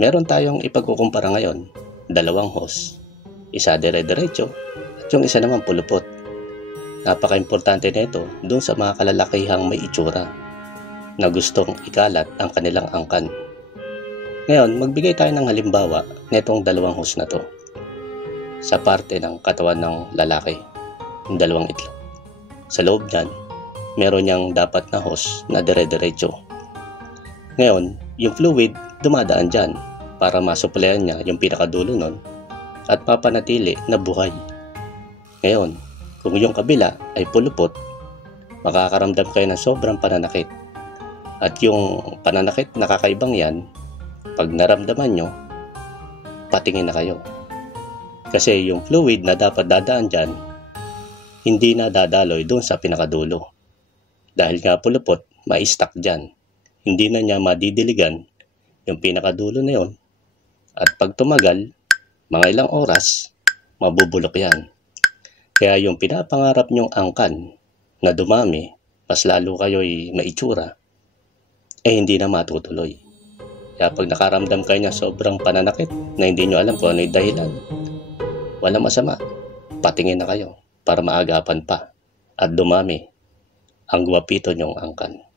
meron tayong ipagkukumpara ngayon, dalawang hose, isa dire-diretso at yung isa naman pulupot. Napaka-importante nito dun sa mga kalalakihang may itsura na gustong ikalat ang kanilang angkan. Ngayon, magbigay tayo ng halimbawa nitong dalawang hose na to sa parte ng katawan ng lalaki, yung dalawang itlog. Sa loob niyan, meron niyang dapat na hose na dire-diretso. Ngayon, yung fluid dumadaan dyan para masuplayan niya yung pinakadulo nun at papanatili na buhay. Ngayon, kung yung kabila ay pulupot, makakaramdam kayo ng sobrang pananakit. At yung pananakit na kakaibang yan, pag naramdaman nyo, patingin na kayo. Kasi yung fluid na dapat dadaan dyan, hindi na dadaloy dun sa pinakadulo. Dahil nga pulupot, ma-stuck dyan. Hindi na niya madidiligan yung pinakadulo na yun. At pag tumagal, mga ilang oras, mabubulok yan. Kaya yung pinapangarap nyong angkan na dumami, mas lalo kayo'y maitsura, hindi na matutuloy. Kaya pag nakaramdam kayo niya sobrang pananakit na hindi nyo alam kung ano yung dahilan, walang masama, patingin na kayo para maagapan pa at dumami ang gwapito nyong angkan.